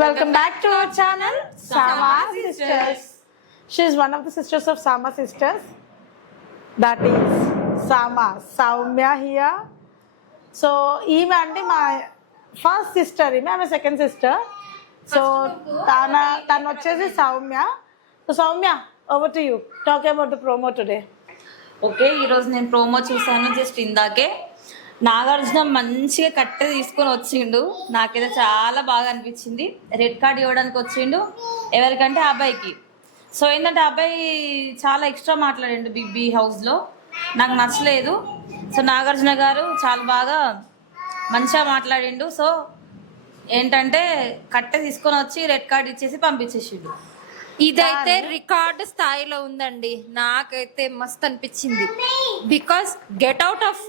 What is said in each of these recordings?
Welcome back to our channel, Sama Sisters. She is one of the sisters of Sama Sisters. That is Sama, Soumya here. So, ఈమె అంటే మా first sister, ఈమె ఆమె second sister. So తను వచ్చేసి Soumya. So Soumya, over to you. Talk about the promo today. Okay, ఈరోజు నేను promo చూసాను జస్ట్ ఇందాకే. నాగార్జున మంచిగా కట్టె తీసుకొని వచ్చిండు. నాకైతే చాలా బాగా అనిపించింది. రెడ్ కార్డ్ ఇవ్వడానికి వచ్చిండు. ఎవరికంటే అబ్బాయికి. సో ఏంటంటే అబ్బాయి చాలా ఎక్స్ట్రా మాట్లాడిండు బిగ్ బీ హౌస్లో. నాకు నచ్చలేదు. సో నాగార్జున గారు చాలా బాగా మంచిగా మాట్లాడిండు. సో ఏంటంటే కట్టె తీసుకొని వచ్చి రెడ్ కార్డ్ ఇచ్చేసి పంపించేసిండు. ఇదైతే రికార్డు స్థాయిలో ఉందండి. నాకైతే మస్త్ అనిపించింది. Because get out of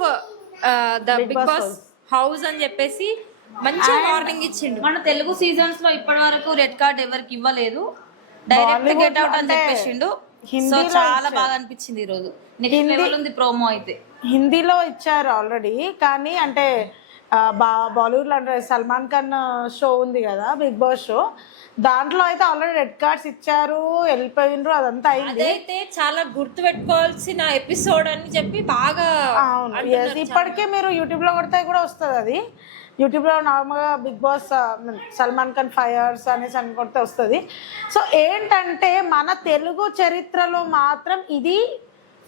the Bigg Boss house అని చెప్పేసి మంచి వార్నింగ్ ఇచ్చిండు. మన తెలుగు సీజన్స్ లో ఇప్పటి వరకు రెడ్ కార్డ్ ఎవరికి ఇవ్వలేదు. డైరెక్ట్ గెట్ అవుట్ అని చెప్పేసిండు. సో చాలా బాగా అనిపించింది ఈ రోజు. నెక్స్ట్ లెవెల్ ఉంది ప్రోమో అయితే. హిందీలో ఇచ్చారు ఆల్రెడీ, కానీ అంటే బాలీవుడ్ లో అంటే సల్మాన్ ఖాన్ షో ఉంది కదా, బిగ్ బాస్ షో, దాంట్లో అయితే ఆల్రెడీ రెడ్ కార్డ్స్ ఇచ్చారు, వెళ్ళిపోయినరు, అదంతా అయింది. అదైతే చాలా గుర్తు పెట్టుకోవాల్సిన ఎపిసోడ్ అని చెప్పి బాగా ఇప్పటికే మీరు యూట్యూబ్ లో కొడితే కూడా వస్తుంది. అది యూట్యూబ్ లో నార్మల్ గా Bigg Boss Salman Khan fires అనేసి అని కొడితే వస్తుంది. సో ఏంటంటే మన తెలుగు చరిత్రలో మాత్రం ఇది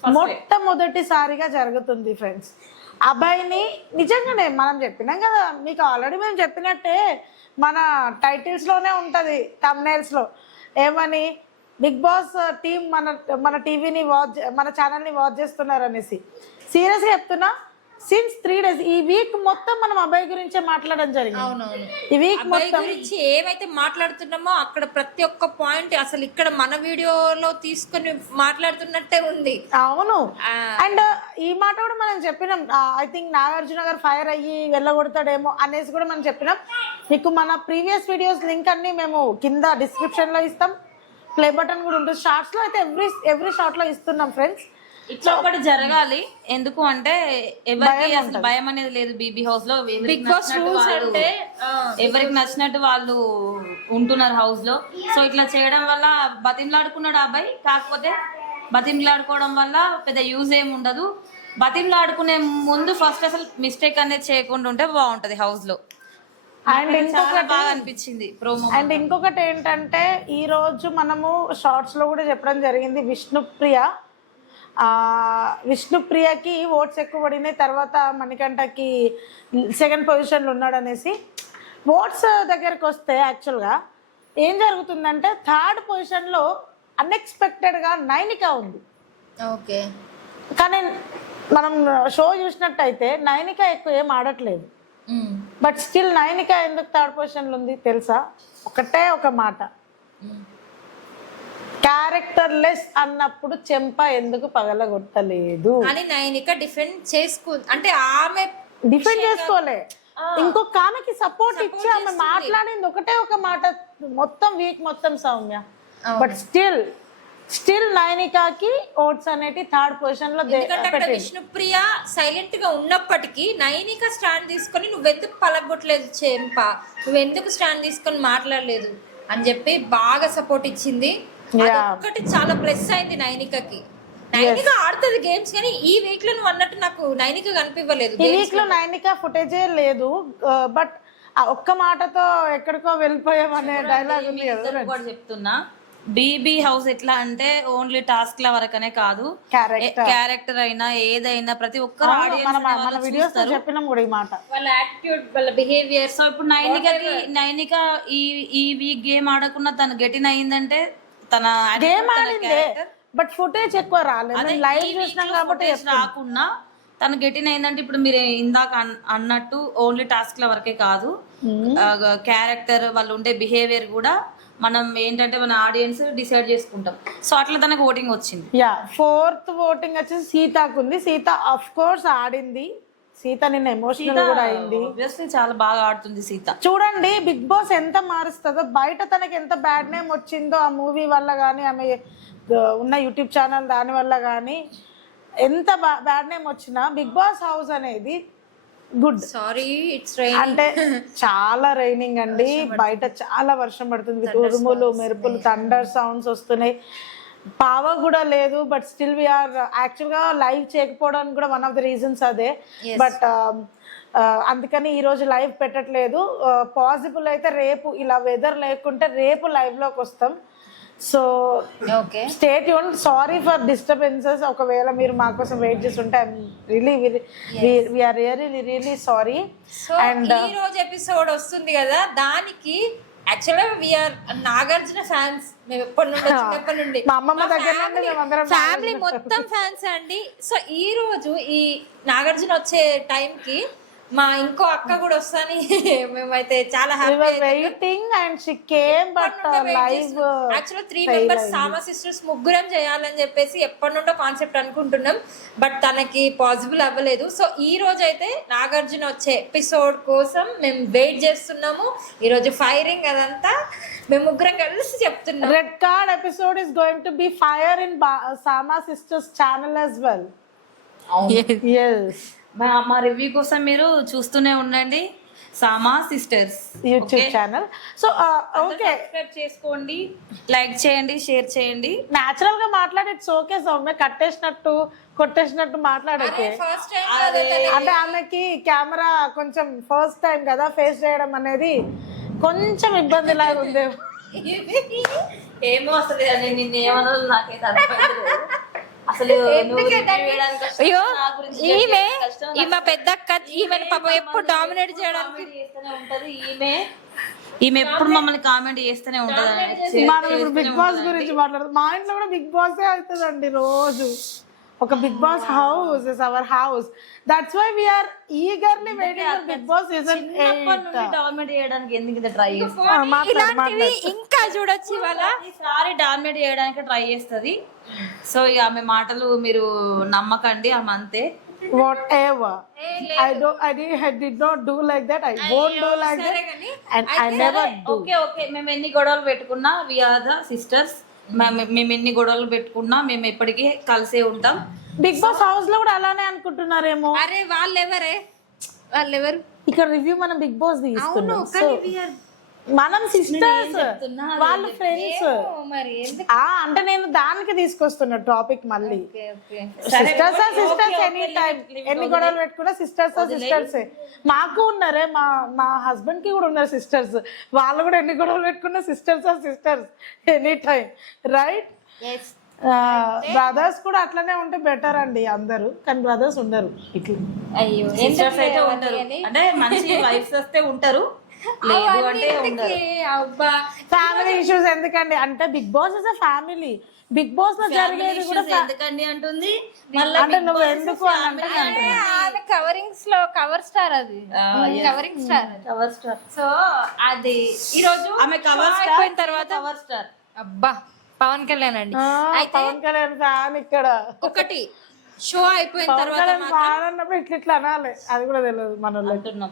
మొట్టమొదటిసారిగా జరుగుతుంది ఫ్రెండ్స్. అబ్బాయిని నిజంగానే మనం చెప్పినాం కదా మీకు, ఆల్రెడీ మేము చెప్పినట్టే మన టైటిల్స్ లోనే ఉంటుంది, థంబ్నెయిల్స్ లో ఏమని, బిగ్ బాస్ టీం మన టీవీని మన ఛానల్ని వాచ్ చేస్తున్నారు అనేసి. సీరియస్గా చెప్తున్నా, సిన్స్ 3 days ఈ వీక్ మొత్తం మనం అబ్బాయి గురించే మాట్లాడడం జరిగింది. అవునవును, ఈ వీక్ మొత్తం గురించి ఏమైతే మాట్లాడుతున్నామో అక్కడ ప్రతి ఒక్క పాయింట్ అసలు ఇక్కడ మన వీడియోలో తీసుకొని మాట్లాడుతున్నట్టే ఉంది. అవును, అండ్ ఈ మాట కూడా మనం చెప్పినాం. ఐ థింక్ నాగార్జున గారు ఫైర్ అయ్యి వెళ్ళగొడతాడేమో అనేసి కూడా మనం చెప్పినాం. మీకు మన ప్రీవియస్ వీడియోస్ లింక్ అన్ని మేము కింద డిస్క్రిప్షన్ లో ఇస్తాం, ప్లే బటన్ కూడా ఉంటుంది. షార్ట్స్ లో అయితే ఎవ్రీ షార్ట్ లో ఇస్తున్నాం ఫ్రెండ్స్. ఇట్లా ఒకటి జరగాలి. ఎందుకు అంటే ఎవరికి అసలు భయం అనేది లేదు బీబీ హౌస్ లో. ఎవరికి నచ్చినట్టు వాళ్ళు ఉంటున్నారు హౌస్ లో. సో ఇట్లా చేయడం వల్ల బతిమలాడుకున్నాడు అబ్బాయి. కాకపోతే బతిమలాడుకోవడం వల్ల పెద్ద యూజ్ ఏమి ఉండదు. బతిమలాడుకునే ముందు ఫస్ట్ అసలు మిస్టేక్ అనేది చేయకుండా ఉంటే బాగుంటది హౌస్ లో. అండ్ ఇంకొకటి బాగా అనిపించింది ప్రోమో. అండ్ ఇంకొకటి ఏంటంటే ఈ రోజు మనము షార్ట్స్ లో కూడా చెప్పడం జరిగింది, విష్ణుప్రియకి ఓట్స్ ఎక్కువ పడినాయి, తర్వాత మణికంఠకి సెకండ్ పొజిషన్లో ఉన్నాడు అనేసి. ఓట్స్ దగ్గరికి వస్తే యాక్చువల్గా ఏం జరుగుతుందంటే థర్డ్ పొజిషన్లో అన్ఎక్స్పెక్టెడ్గా నైనిక ఉంది. ఓకే, కానీ మనం షో చూసినట్టయితే నైనిక ఎక్కువ ఏం ఆడట్లేదు. బట్ స్టిల్ నైనిక ఎందుకు థర్డ్ పొజిషన్లో ఉంది తెలుసా? ఒకటే ఒక మాట, క్యారెక్టర్ లెస్ అన్నప్పుడు చెంప ఎందుకు పగలగొట్టలేదు అని నైనిక డిఫెండ్ అంటే ఆమె డిఫెండ్ చేసుకోలే, ఇంకొక ఆమెకి సపోర్ట్ ఇచ్చి ఆమె మాట్లాడింది ఒకటే ఒక మాట మొత్తం వీక్ మొత్తం సౌమ్య. బట్ స్టిల్ నైనికాకి ఓట్స్ అనేటి థర్డ్ పొజిషన్ లో. విష్ణుప్రియ సైలెంట్ గా ఉన్నప్పటికీ నైనిక స్టాండ్ తీసుకొని నువ్వెందుకు పలగొట్టలేదు చెంప, నువ్వెందుకు స్టాండ్ తీసుకొని మాట్లాడలేదు అని చెప్పి బాగా సపోర్ట్ ఇచ్చింది. ఒకటి చాలా ప్లస్ అయింది నైనికకి. నైనిక ఆడుతుంది గేమ్స్, కానీ ఈ వీక్ లో నువ్వు అన్నట్టు నాకు నైనిక కనిపించలేదు. ఈ వీక్ లో నైనిక ఫుటేజే లేదు. బట్ ఒక్క మాటతో ఎక్కడికో వెళ్ళిపోయాం అనే డైలాగ్ ఉంది కదా. కూడా చెప్తున్నా, బీబీ హౌస్ ఎట్లా అంటే ఓన్లీ టాస్క్ ల వరకనే కాదు, క్యారెక్టర్ అయినా ఏదైనా ప్రతి ఒక్కరు ఆడియన్స్ చెప్పినాం కూడా ఈ మాట, వాళ్ళ యాటిట్యూడ్, వాళ్ళ బిహేవియర్. సో ఇప్పుడు నైనిక ఈ వీక్ గేమ్ ఆడకుండా తను గెటిన్ అయిందంటే తన గేమ్ ఆడిందే, బట్ ఫుటేజ్ ఎక్కువ రాలేదు. లైవ్ చూసినాం కాబట్టి రాకుండా తను గెటిన్ అయిందంటే ఇప్పుడు మీరు ఇందాక అన్నట్టు ఓన్లీ టాస్క్ ల వరకే కాదు, క్యారెక్టర్ వాళ్ళు ఉండే బిహేవియర్ కూడా మనం ఏంటంటే మన ఆడియన్స్ డిసైడ్ చేసుకుంటాం. సో అట్లా తనకు ఓటింగ్ వచ్చింది. ఫోర్త్ ఓటింగ్ వచ్చేసి సీతకు ఉంది. సీత ఆఫ్ కోర్స్ ఆడింది. సీత నిన్న ఎమోషనల్ కూడా అయింది. చాలా బాగా ఆడుతుంది సీత. చూడండి బిగ్ బాస్ ఎంత మారుస్తుందో. బయట తనకి ఎంత బ్యాడ్ నేమ్ వచ్చిందో ఆ మూవీ వల్ల కానీ, ఆమె ఉన్న యూట్యూబ్ ఛానల్ దాని వల్ల కానీ ఎంత బ్యాడ్ నేమ్ వచ్చినా బిగ్ బాస్ హౌస్ అనేది గుడ్. Sorry it's rain. అంటే చాలా రైనింగ్ అండి, బయట చాలా వర్షం పడుతుంది, విత్ ఉరుములు మెరుపులు థండర్ సౌండ్స్ వస్తున్నాయి. పవర్ కూడా లేదు, బట్ స్టిల్ వీఆర్ యాక్చువల్గా లైవ్ చేయకపోవడానికి కూడా వన్ ఆఫ్ ద రీజన్స్ అదే. బట్ అందుకని ఈ రోజు లైవ్ పెట్టట్లేదు. పాసిబుల్ అయితే రేపు, ఇలా వెదర్ లేకుంటే రేపు లైవ్ లోకి వస్తాం. So okay, stay tune. Sorry for disturbances. ఒకవేళ మీరు మా కోసం వెయిట్ చేస్తుంటే వీఆర్ రియలీ సారీ. సో ఈ రోజు ఎపిసోడ్ వస్తుంది కదా, దానికి యాక్చువల్గా వీఆర్ నాగార్జున ఫ్యాన్స్. మేము ఎప్పటి నుండి మా అమ్మమ్మ దగ్గర నుండి మేమందరం ఫ్యామిలీ మొత్తం ఫ్యాన్స్ అండి. సో ఈ రోజు ఈ నాగార్జున వచ్చే టైంకి మా ఇంకో అక్క కూడా వస్తాని మేమైతే చాలా happy waiting and she came. But live యాక్చువల్గా 3 మెంబర్స్ సామా సిస్టర్స్ ముగ్గురం చేయాలని చెప్పేసి ఎప్పటి నుండో కాన్సెప్ట్ అనుకుంటున్నాం, బట్ తనకి పాసిబుల్ అవ్వలేదు. సో ఈ రోజు అయితే నాగార్జున వచ్చే ఎపిసోడ్ కోసం మేము వెయిట్ చేస్తున్నాము. ఈ రోజు ఫైరింగ్ అదంతా మేము ముగ్గురం కలిసి చెప్తున్నాం. Red card episode is going to be fire in Sama sisters channel as well. Yes. మా రివ్యూ కోసం మీరు చూస్తూనే ఉండండి Sama sisters YouTube channel. So okay, subscribe చేసుకోండి, లైక్ చేయండి, షేర్ చేయండి. న్యాచురల్ గా మాట్లాడే ఇట్స్ ఓకే. సౌమ్య కట్టేసినట్టు కొట్టేసినట్టు మాట్లాడకే. ఫస్ట్ టైం అంటే ఆమెకి కెమెరా కొంచెం ఫస్ట్ టైం కదా ఫేస్ చేయడం అనేది కొంచెం ఇబ్బంది లాగా ఉంది. ఏమో అసలు నిన్న ఏమన్నా నాకైతే అర్థమైంది. అసలు అయ్యో ఈమె పెద్ద అక్క, ఈమె పాప ఎప్పుడు డామినేట్ చేయడానికి ఉంటది. ఈమె ఎప్పుడు మమ్మల్ని కామెంట్ చేస్తూనే ఉంటది. మనం ఇప్పుడు బిగ్ బాస్ గురించి మాట్లాడుతాం. మా ఇంట్లో కూడా బిగ్ బాసే అవుతుందండి రోజు. ఒక Bigg Boss house is our house. That's why we are eagerly waiting for Bigg Boss season 8. Dominate చేయడానికి ఎందుకు ఇది ట్రై ఇలాంటివి ఇంకా చూడొచ్చు. ఇవాళ ఈసారి డామినేట్ చేయడానికి ట్రై చేస్తుంది. సో ఇక ఆమె మాటలు మీరు నమ్మకండి, ఆమె అంతే. Whatever. I did not do like that. I won't do like that. And I never do. Okay మేము ఎన్ని గొడవలు పెట్టుకున్నా వి ఆర్ ద సిస్టర్స్. మేము ఎన్ని గొడవలు పెట్టుకున్నా మేము ఎప్పటికీ కలిసే ఉంటాం. బిగ్ బాస్ హౌస్ లో కూడా అలానే అనుకుంటున్నారేమో. అరే వాళ్ళెవరు ఇక్కడ రివ్యూ మనం బిగ్ బాస్ తీసుకున్నాం. సో మనం సిస్టర్స్, వాళ్ళు ఫ్రెండ్స్. మరి అంటే నేను దానికి తీసుకొస్తున్నా టాపిక్ మళ్ళీ. సిస్టర్స్ ఎనీ టైం ఎన్ని గొడవలు పెట్టుకున్నా సిస్టర్స్. మాకు ఉన్నారే, మా హస్బెండ్ కి కూడా ఉన్నారు సిస్టర్స్. వాళ్ళు కూడా ఎన్ని గొడవలు పెట్టుకున్నా sisters any time, right? Brothers కూడా అట్లనే ఉంటే బెటర్ అండి అందరూ, కానీ బ్రదర్స్ ఉండరు ఇట్లా. అయ్యో సిస్టర్స్ అయితే ఉంటారు, అంటే మంచి వైఫ్స్ వస్తే ఉంటారు, లేదు అంటే ఉండరు. అబ్బా ఫ్యామిలీ ఇష్యూస్ ఎందుకండి అంటే Bigg Boss is a family. Bigg Boss లో జరిగేది కూడా ఎందుకండి అంటుంది. అంటే నువ్వు ఎందుకు కవరింగ్స్ లో కవర్ స్టార్, అది కవరింగ్ స్టార్. సో అది ఈ రోజు ఆమె కవర్ అయిపోయిన తర్వాత కవర్ స్టార్. అబ్బా పవన్ కళ్యాణ్ అండి. పవన్ కళ్యాణ్ ఫ్యాన్ ఇక్కడ. ఒకటి షో అయిపోయిన పవన్ తర్వాత కళ్యాణ్ ఫ్యాన్ అన్నప్పుడు ఇట్లా అనాలి, అది కూడా తెలియదు మన అంటున్నాం.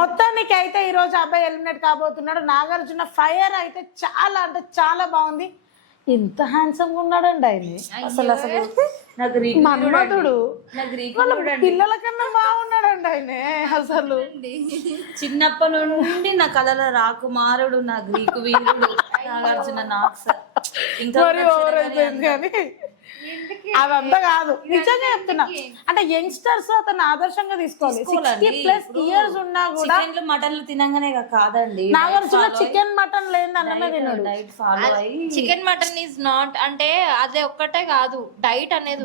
మొత్తానికి అయితే ఈ రోజు అబ్బాయి ఎలిమినేట్ కాబోతున్నాడు. నాగార్జున ఫైర్ అయితే చాలా అంటే చాలా బాగుంది. ఎంత హ్యాండ్సమ్ గా ఉన్నాడండి ఆయన. అసలు మన్మధుడు వాళ్ళ పిల్లల కన్నా బాగున్నాడండి ఆయన. అసలు చిన్నప్పటి నుండి నా కళల రాకుమారుడు, నా గ్రీకు వీరుడు నాగార్జున. నాకు సార్ ఇంకా కానీ అదంతా కాదు, నిజంగా చెప్తున్నా. అంటే యంగ్స్టర్స్ అతను ఆదర్శంగా తీసుకోవాలి. 60+ ఇయర్స్ ఉన్నా కూడా మటన్లు తినంగానే కాదండి. నాగార్జున చికెన్ మటన్ లేని అన్నమే తినడు. డైట్ ఫాలో అయ్యి చికెన్ మటన్ ఈజ్ నాట్ అంటే అదే ఒక్కటే కాదు, డైట్ అనేది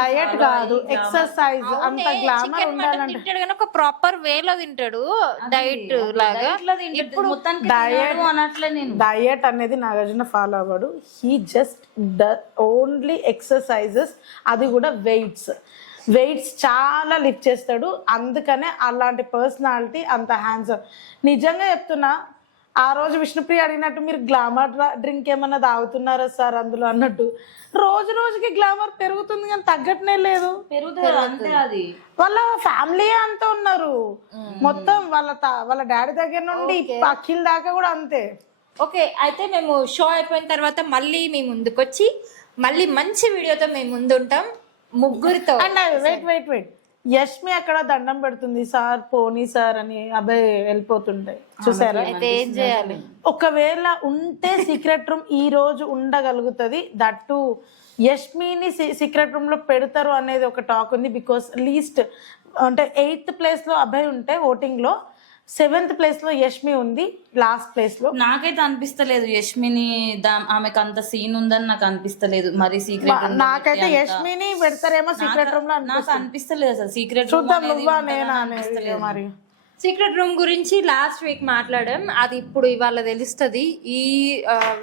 డయట్ కాదు, ఎక్సర్సైజ్. అంత గ్లామర్ ఉండాలంటే తింటాడు కానీ ఒక ప్రాపర్ వేలో తింటాడు, డైట్ లాగా. ఇప్పుడు డయట్ అనేది నాగార్జున ఫాలో అవ్వడు. హీ జస్ట్ ఓన్లీ ఎక్సర్సైజెస్, అది కూడా వెయిట్స్ చాలా లిఫ్ట్ చేస్తాడు. అందుకనే అలాంటి పర్సనాలిటీ, అంత హ్యాండ్సమ్. నిజంగా చెప్తున్నా, ఆ రోజు విష్ణుప్రియ అడిగినట్టు మీరు గ్లామర్ డ్రింక్ ఏమన్నా తాగుతున్నారా సార్ అందులో అన్నట్టు, రోజుకి గ్లామర్ పెరుగుతుంది కానీ తగ్గట్నే లేదు. అది వాళ్ళ ఫ్యామిలీ అంతా ఉన్నారు మొత్తం. వాళ్ళ డాడీ దగ్గర నుండి అఖిల్ దాకా కూడా అంతే. ఓకే, అయితే మేము షో అయిపోయిన తర్వాత మళ్ళీ మీ ముందుకు వచ్చి మళ్ళీ మంచి వీడియోతో మేము ముందు ఉంటాం. ముగ్గురితో అండ్ వెయిట్ యష్మి అక్కడ దండం పెడుతుంది సార్ పోనీ సార్ అని అబ్బాయి వెళ్ళిపోతుంటాయి చూసారా. అయితే ఏం చేయాలి? ఒకవేళ ఉంటే సీక్రెట్ రూమ్ ఈ రోజు ఉండగలుగుతుంది. దట్టు యష్మిని సీక్రెట్ రూమ్ లో పెడతారు అనేది ఒక టాక్ ఉంది. బికాస్ లీస్ట్ అంటే 8th ప్లేస్ లో అభయ్ ఉంటే ఓటింగ్ లో 7th ప్లేస్ లో యష్మి ఉంది లాస్ట్ ప్లేస్ లో. నాకైతే అనిపిస్తలేదు యష్మిని ఆమెకు అంత సీన్ ఉందని నాకు అనిపిస్తలేదు. మరి సీక్రెట్ నాకైతే యష్మిని పెడతారేమో సీక్రెట్ రూమ్ లో నాకు అనిపిస్తలేదు అసలు సీక్రెట్ చూద్దాం నువ్వా నేనా అనేది మరి. సీక్రెట్ రూమ్ గురించి లాస్ట్ వీక్ మాట్లాడాం, అది ఇప్పుడు ఇవాళ తెలుస్తుంది. ఈ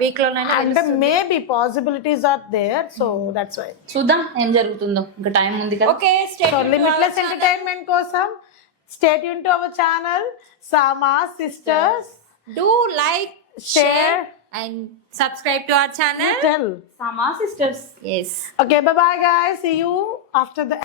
వీక్ లోనైనా అంటే maybe possibilities are there, so that's why చూద్దాం ఏం జరుగుతుందో, ఇంకా టైం ఉంది కదా. ఓకే, సో లిమిట్లెస్ ఎంటర్టైన్మెంట్ కోసం stay tune to our channel Sama Sisters. do like, Share and subscribe to our channel. Tell. Sama Sisters. Yes. Okay, bye bye guys. See you after the